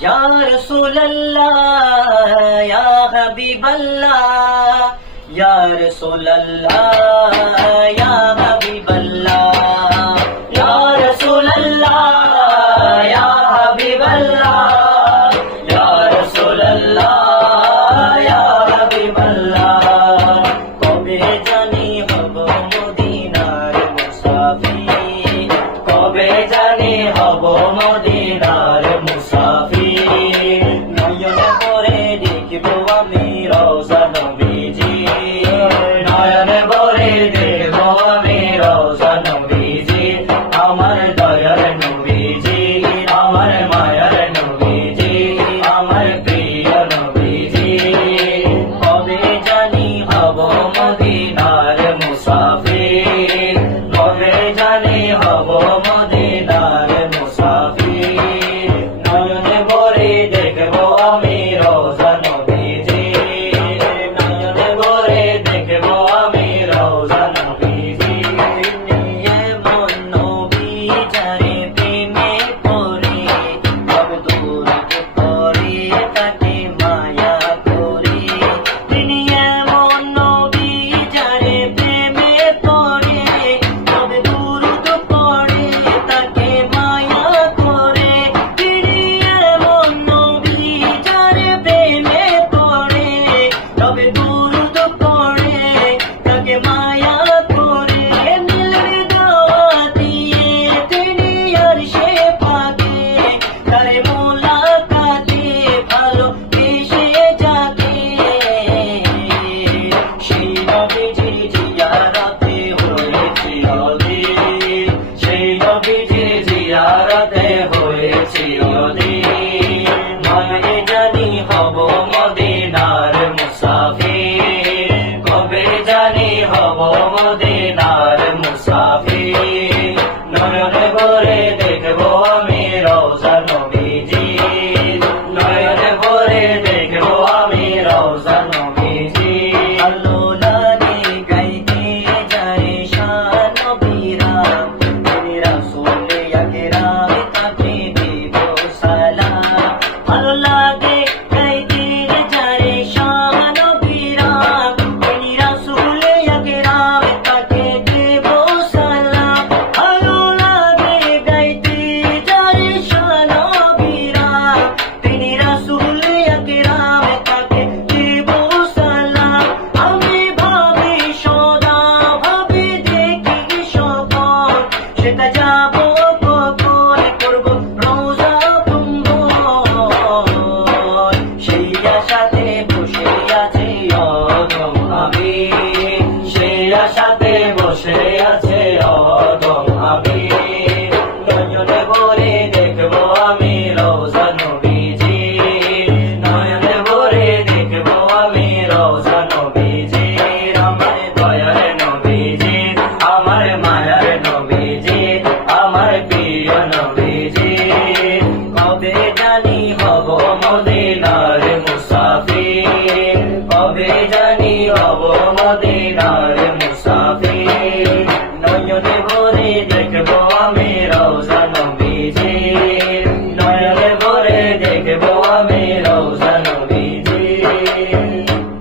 یا رسول اللہ، یا حبیب اللہ، یا رسول اللہ، یا حبیب اللہ، یا رسول اللہ، یا حبیب اللہ اللہ، یا حبیب اللہ، کو Bravo. মদিনায়